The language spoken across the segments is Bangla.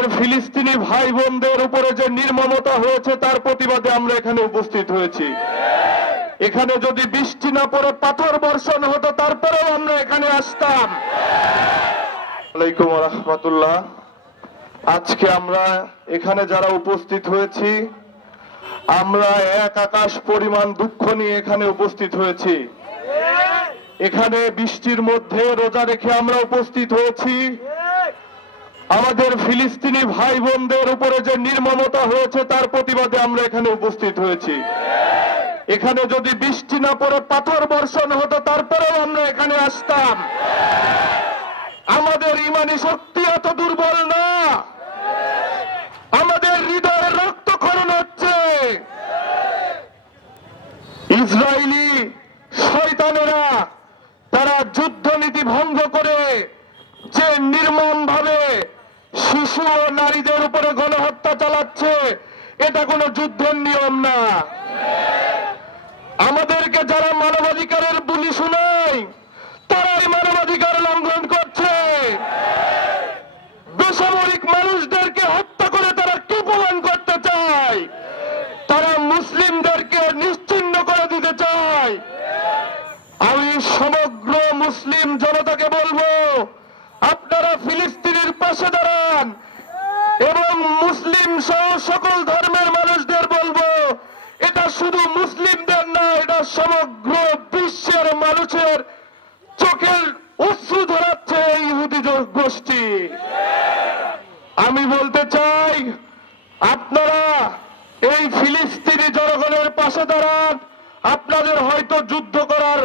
আমাদের ফিলিস্তিনি ভাই বোনদের উপরে যে নির্মমতা হয়েছে তার প্রতিবাদে আমরা এখানে উপস্থিত হয়েছি। এখানে যদি বৃষ্টি না পড়ে পাথর বর্ষণ হতো তারপরেও আমরা এখানে আসতাম। আলাইকুম রাহমাতুল্লাহ। আজকে আমরা এখানে যারা উপস্থিত হয়েছি আমরা এক আকাশ পরিমাণ দুঃখ নিয়ে এখানে উপস্থিত হয়েছি। এখানে বৃষ্টির মধ্যে রোজা রেখে আমরা উপস্থিত হয়েছি। আমাদের ফিলিস্তিনি ভাই বোনদের উপরে যে নির্মমতা হয়েছে তার প্রতিবাদে আমরা এখানে উপস্থিত হয়েছি। এখানে যদি বৃষ্টি না পড়ে পাথর বর্ষণ হতো তারপরেও আমরা এখানে আসতাম। আমাদের ইমানি শক্তি এত দুর্বল না, আমাদের হৃদয়ের রক্তক্ষরণ হচ্ছে। ইসরায়েলি শয়তানেরা তারা যুদ্ধনীতি ভঙ্গ করে যে নির্মম ভাবে শিশু ও নারীদের উপরে গণহত্যা চালাচ্ছে, এটা কোনো যুদ্ধের নিয়ম না। আমাদেরকে যারা মানবাধিকারের বুলি শোনায় তারাই মানবাধিকার লঙ্ঘন করছে। বেসামরিক মানুষদেরকে হত্যা করে তারা কি প্রমাণ করতে চায়? তারা মুসলিমদেরকে নিশ্চিহ্ন করে দিতে চায়। আমি সমগ্র মুসলিম জনতাকে বলবো, আপনারা ফিলিস্তিনের পাশে দাঁড়ান এবং মুসলিম সহ সকল ধর্মের মানুষদের বলবো, এটা শুধু মুসলিমদের না, এটা সমগ্র বিশ্বের মানুষের চোখের অশ্রু ধরাচ্ছে এই ইহুদি গোষ্ঠী। আমি বলতে চাই, আপনারা এই ফিলিস্তিনি জনগণের পাশে দাঁড়ান। আপনাদের হয়তো যুদ্ধ করার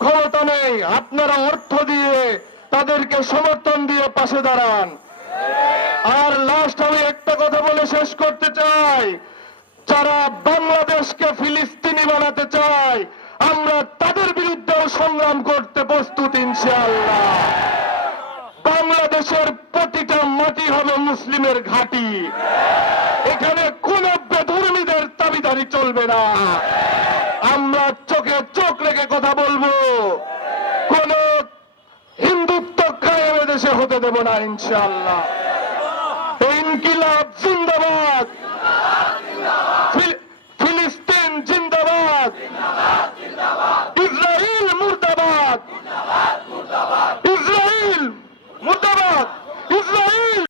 ক্ষমতা নেই, আপনারা অর্থ দিয়ে তাদেরকে সমর্থন দিয়ে পাশে দাঁড়ান। আর লাস্ট আমি একটা কথা বলে শেষ করতে চাই, যারা বাংলাদেশকে ফিলিস্তিনি বানাতে চায় আমরা তাদের বিরুদ্ধেও সংগ্রাম করতে প্রস্তুত ইনশাআল্লাহ। বাংলাদেশের প্রতিটা মাটি হবে মুসলিমের ঘাঁটি। এখানে কোন বেধর্মীদের দাবিদারি চলবে না। আমরা চোখে চোখ রেখে কথা বলবো, কোন হিন্দুত্ব কায়েমে দেশে হতে দেব না ইনশাআল্লাহ। ইনকিলাব জিন্দাবাদ।